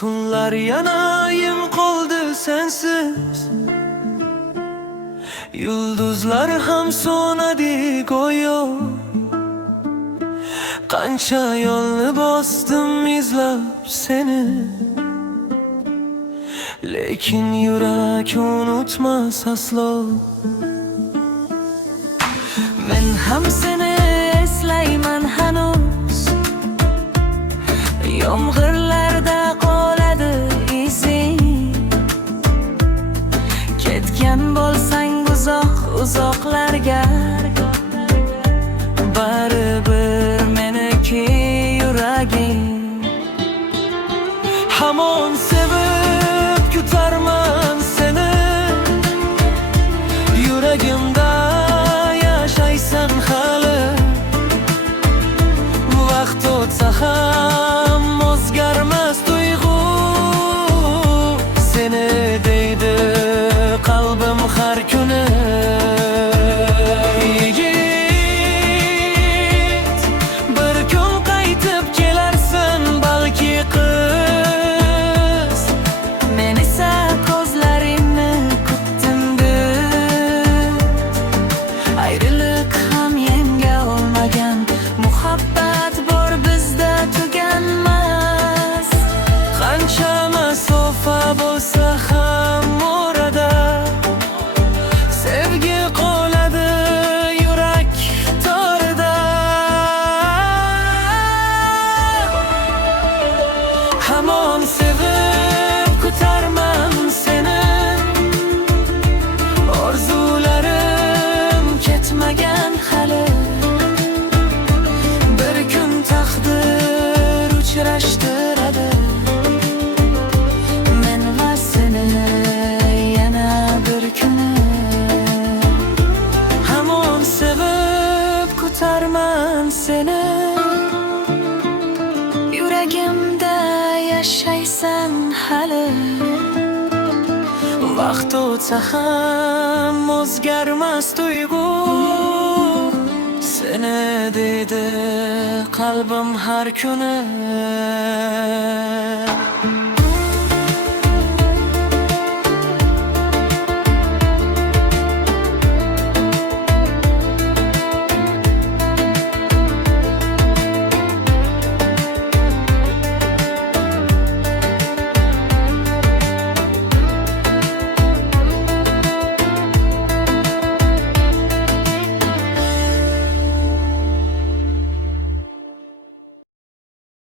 Tunlar yanayım qoldi sensiz, yulduzlar ham so'nadi go'yo. Qancha yo'lni bosdim izlab seni, lekin yurak unutmas aslo. Men ham seni eslayman hanuz, yomg'irlarda qoladi izing. Ketgan bo'lsang uzoqlarga, baribir meniki yuraging. Hamon sevib kutarman seni, yuragimda yashaysan hali. Vaqt o'tsa ham o'zgarmas tuyg'u, seni deydi qalbim har kuni. Yigit, bir kun qaytib kelarsan balki qiz. Men esa ko'zlaringni kutdim deb. Ayriliq ham yenga olmagan, muhabbat bor bizda tuganmas. Qancha masofa bo'lsa ham orada, sevgi qoladi yurak torida. Hamon sevib kutarman seni, orzularim ketmagan hali. Bir kun taqdir uchrashtiradi men va seni yana bir kuni. Hamon sevib kutarman seni, yuragimda yashaysan hali. Vaqt o'tsa ham o'zgarmas tuyg'u, seni deydi qalbim har kuni.